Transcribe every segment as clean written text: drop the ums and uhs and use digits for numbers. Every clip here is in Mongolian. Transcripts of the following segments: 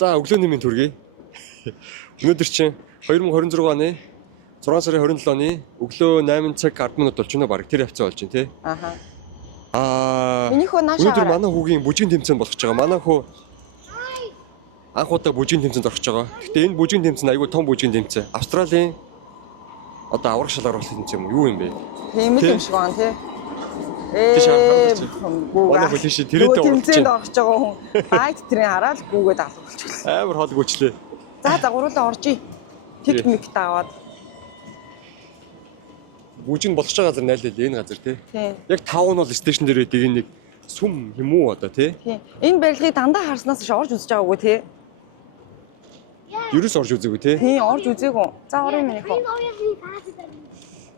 За өглөөний минь төргий. Өнөөдөр чинь 2026 оны 6 сарын 27 оны өглөө 8 цаг 10 минут болж байна баг. Тэр хавцаа болж байна тий. Миний хөө наашаа. Өнөөдөр манай хүүгийн бүжгийн тэмцээн болох гэж байгаа. Манай хүү анх удаа бүжгийн тэмцээнд орох гэж байгаа. Гэхдээ энэ бүжгийн тэмцээн айгүй том бүжгийн тэмцээн. Австралийн одоо аврах шалгаар болох тэмцээн юм юу юм бэ? Тийм л юм шиг байна тий. Тийш харагдаж байна. Манай тийш тэрэнтэй тэмцээнд орох гэж байгаа хүн. Байт тэрийн хараад гүүгээд алга болчихлоо. Амар хоолгүйчлээ. За гуруулаа оржий. Тик микт аваад. Бүжиг болох байгаа газар найлал энэ газар тий. Яг 5 нь бол стейшн дээр байдаг нэг сүм юм уу одоо тий. Энэ барилгыг дандаа харснаас ш орж үзэж байгаагүй тий. Ерөөс орж үзээгүй тий. Тий орж үзээгүй. За орё минийх.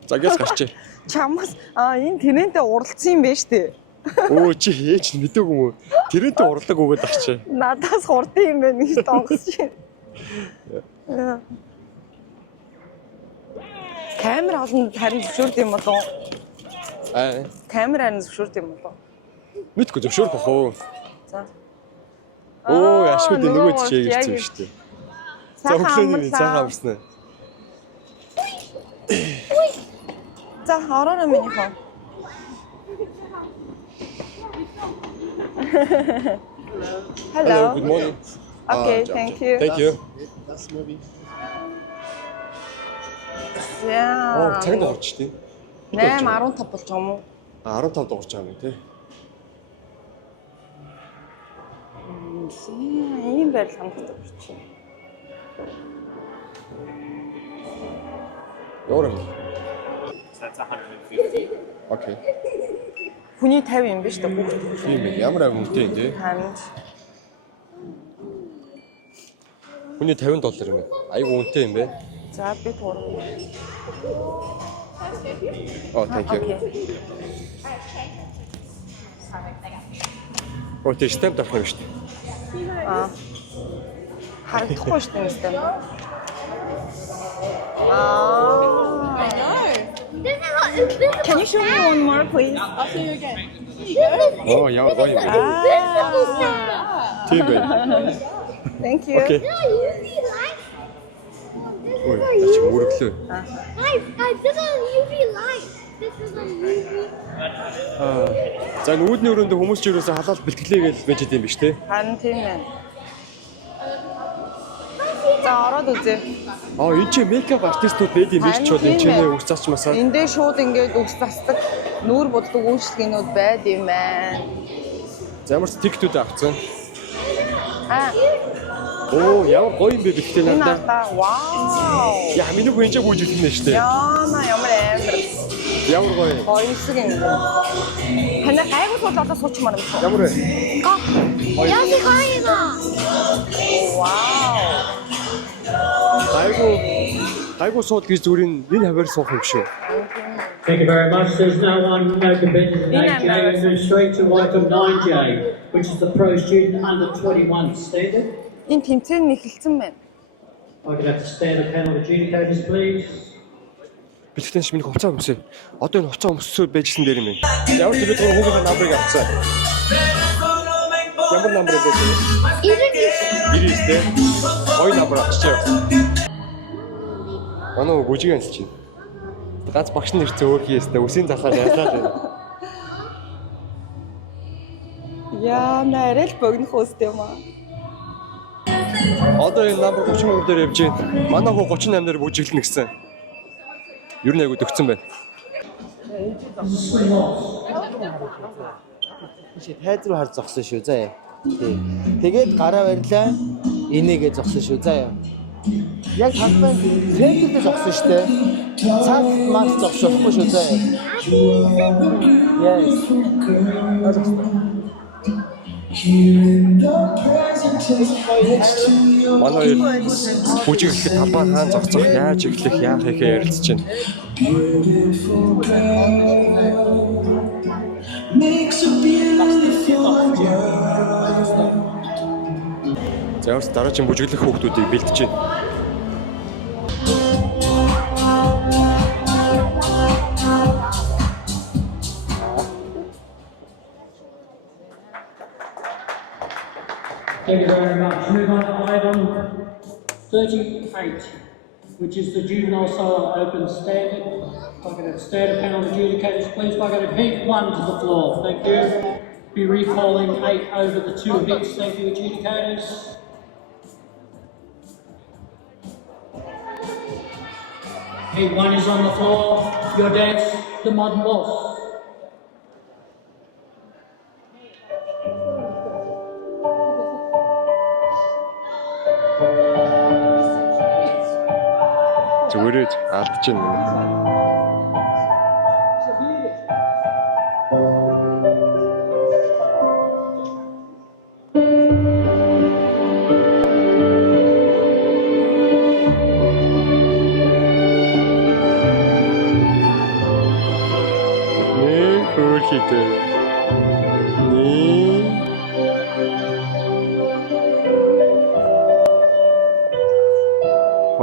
За гээс гарчээ. Чамаас энэ тэрэнтэй уралдсан юм байна штэ. Өө чи ээж мэдээгүй юм уу? Тэрэнтэй уралдаг өгөөд ахчаа. Надаас хурдан юм байна гэж донгос чи. Камер олон харин зөвшөөрд юм болов? Камер харин зөвшөөрд юм болов? Мэдгүй зөвшөөрөх бах уу? За. Оо яшгүй дээ нөгөө чи ярьсан шүү дээ. За өглөөний цаахан амарснаа. За ороо минийх. Hello. Good morning. Okay, thank you. Thank you. That's movie. За. Цагт орч тий. 8:15 болж байгаа юм уу? 15 дуурч байгаа юм тий. Ийм байл хамтдаг чи. Яурам. That's 150. Окей. Хүний 50 юм биш үү бүгд. Тийм ээ. Ямар амттай юм тий. Танд. Хүний $50 юм. Айгу үнэтэй юм бэ. За би туурна. Oh, thank you. Оо тийм стемп авах юм шүү дээ. Харагдахгүй шүү дээ стемп. Can you show me one more, please? I'll see you again. Оо яа гоё юм. Тийм бэ. Thank you. Окей. Ой, чи мөрөглөө. Guys, this is a UV light. This is a UV. За нүүдний өрөөнд хүмүүс ч юусаа халаал бэлтгэлээ гэж байж идэм биш те. Харин тийм ээ. За ороод үзье. Энэ чи мейкап артистууд байд юм биш ч бол энэ чинь үс засч масаа. Эндээ шууд ингээд үс засдаг нүүр боддог үйлчлэгнүүд байд юм байна. За ямар ч тиктүүд авцсан. Оо ямар гоё юм бэ бэлтгэлээ надаа. Вау. Яа миний хүн энэ гүйж хэлнэ шүү дээ. Яна ямар амар. Ямар гоё. Гоёсг юм. Хана гайгүй суулаад суучмаар юм. Ямар вэ? Яси хайна. Вау. Гайгүй сууд гэж зүрийн энэ хавар суух юм шүү. Thank you very much. There's no one open benches in 8J. And move straight to item 9J, which is the pro student under 21 standard. Энэ тэмцээн нэхэлсэн байна. I could have to stand the panel adjudicators, please. Бэлтгэн шиг миний хуцаа өмсөө. Одоо энэ хуцаа өмссөн байжсэн дээр юм байна. Ямар ч бид хүүгийн намбарыг авцсан. Ямар намбар бэ? 99 дээ. Гоё намбар авчихъя. Манай бүжиг анс чинь. Ганц багш нар ирсэн өөр хийстэй үсийн залаад ялаад байна. Яа, нарай л богинох үстэй юм аа. Одоо энэ намбар 33 дээр явж байна. Манай хүү 38 дээр бүжиглэнэ гэсэн. Ер нь айгу төгцсөн байна. Чи тайз руу хар зогсон шүү заа. Тий. Тэгээд гараа барьлаа. Энийгээ зогсон шүү заа. Яг талбай центрдээ зогсон шүү дээ. Цаад мас зогсохгүй шүү заа. Yes. Манай бүжиглэхэд талбай хаан зогсох, яаж эхлэх, яах гэхээ ярилцж байна. За ямар ч дараагийн бүжиглэх хүүхдүүдийг бэлдэж байна. Thank you very much. Move on to item 38, which is the juvenile solo open standard. If I could have standard panel adjudicators, please. If I could have heat 1 to the floor. Thank you. Be recalling 8 over the 2 hits. Thank you, adjudicators. Heat 1 is on the floor. Your dance, the Modern Waltz. Зүгээр алдаж байна. Хөөрхийтэй.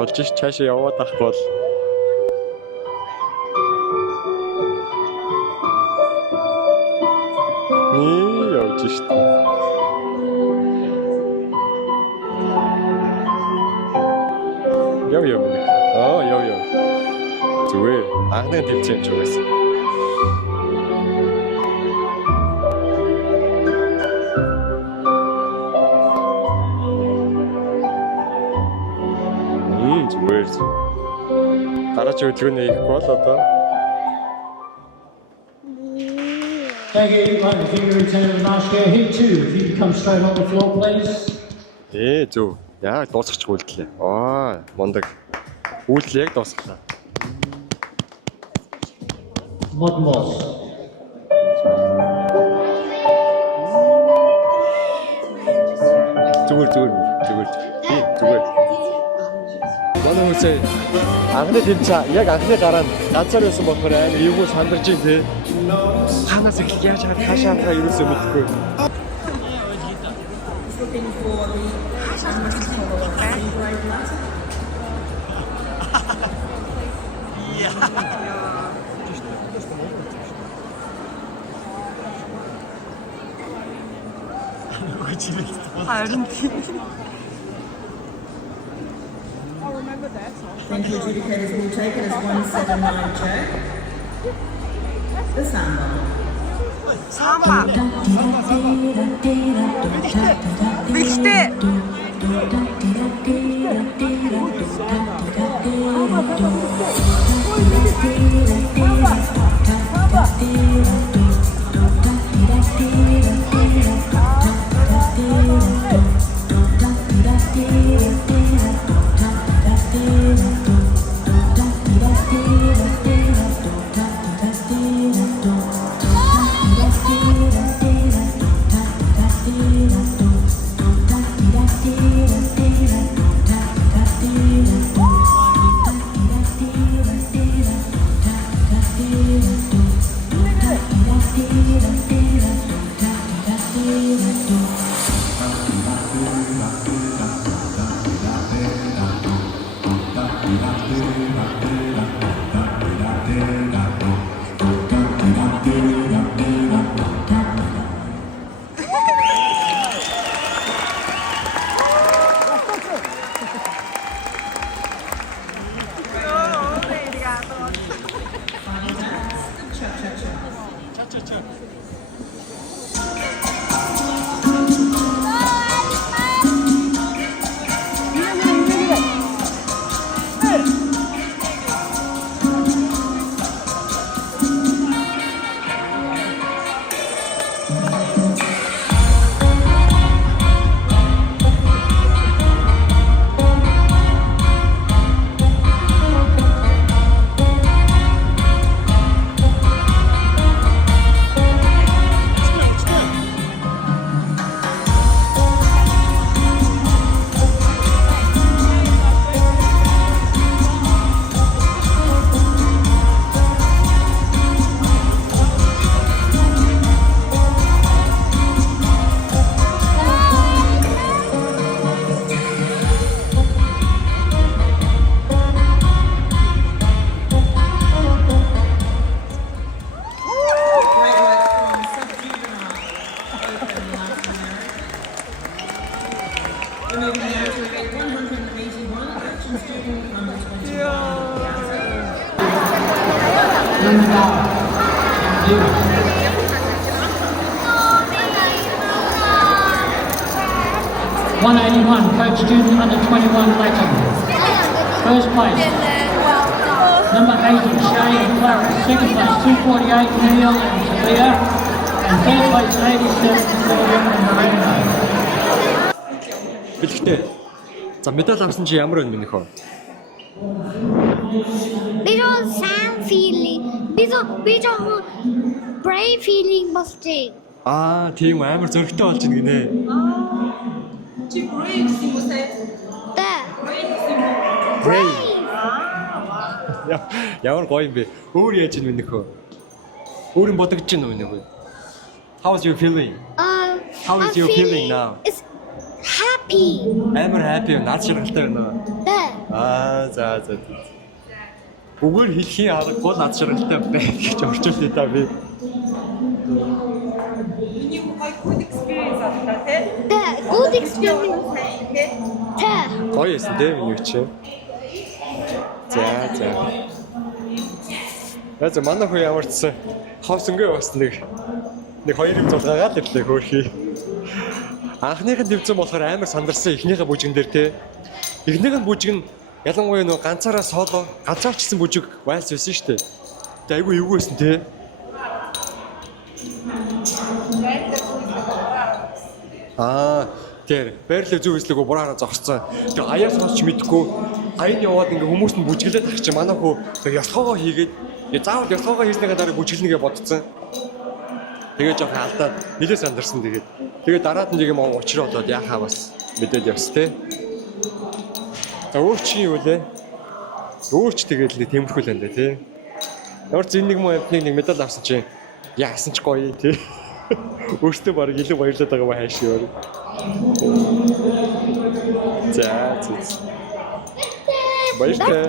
Болж чаашаа яваад ах бол явж штэ. Яв. Яв. Зүгээр. Анхны төвчэн ч байсан. Зүгээр. Дараач хөдөлгөөний их бол одоо Thank you, everyone. If you return to the march gear, heat 2. If you come straight on the floor, please. Зөв. Яа дуусгач үйлдэлээ. Мундаг. Үйлдэл яг дуусглаа. Modern Waltz. Зүгээр. Манай хүмүүсээ анхны тэмцээ яг анхны гараанд ганцаар байсан болохоор амар эвгүй сандарч ин тий. Ханаас эхлэх яаж хаашаа харахаа ерөөсөө мэдэхгүй. Харин тийм. Thank you, adjudicators. We'll take it as 179 check. The samba. Samba. Bixte. in the dark. Thank you. 181, coach student under 21 Latin. First place. Number 80, Shane Claris. Second place, 248, Neil and Talia. And third place, 87, Sylvia and Miranda. Бэлгтэй. За медаль авсан чи ямар байна минийх вэ? Би жоо сайн feeling. Би жоо brave feeling болчих. Аа, тийм амар зөрөгтэй болж ийн гинэ. Чи brave гэсэн юм уу сая? Тэ. Brave. Ямар гоё юм бэ? Өөр яаж ийн минийх вэ? Өөрийн бодогдож байна уу минийх вэ? How's you feeling? How is you feeling now? It's happy. Амар happy наад шаргалтай байна уу? Тэ. За. Үгээр хэлхийн аргагүй наад шаргалтай байх гэж орчуулъя та би. Тэ. Good experience. Тэ. Гоё байсан тийм миний чи. За. За манай хөө ямар ч ховсонгүй бас нэг 2-6 гаал ирлээ хөөхий. Анхныхын төвцөн болохоор амар сандарсан эхнийхээ бүжгэн дээр те. Эхнийх нь бүжиг нь ялангуяа нөө ганцаараа соло, ганцаарчсан бүжиг вальс байсан шүү дээ. Тэгээ айгүй эвгүй байсан те. Тэр байрлал зүг хэслэгөө бураараа зогсцсон. Тэгээ аяа сонсч мэдгүй аян яваад ингээ хүмүүс нь бүжиглээд тах чи манай хөө ясхогоо хийгээд заавал ясхогоо хийснийгээ дараа бүжиглэнгээ бодцсон. Тэгээ жоохон алдаад нэлээ сандарсан тэгээд. Тэгээ дараад нь юм учраа болоод яхаа бас мэдээд явс те. За өөр чи юу лээ? Өөр ч тэгээд л тиймэрхүү л энэ те. Ямар ч энэ нэг муу амтныг нэг медаль авсан чи яасан ч гоё те. Өөртөө баг илүү баярлаад байгаа маа хайш юу. За. Баярлалаа.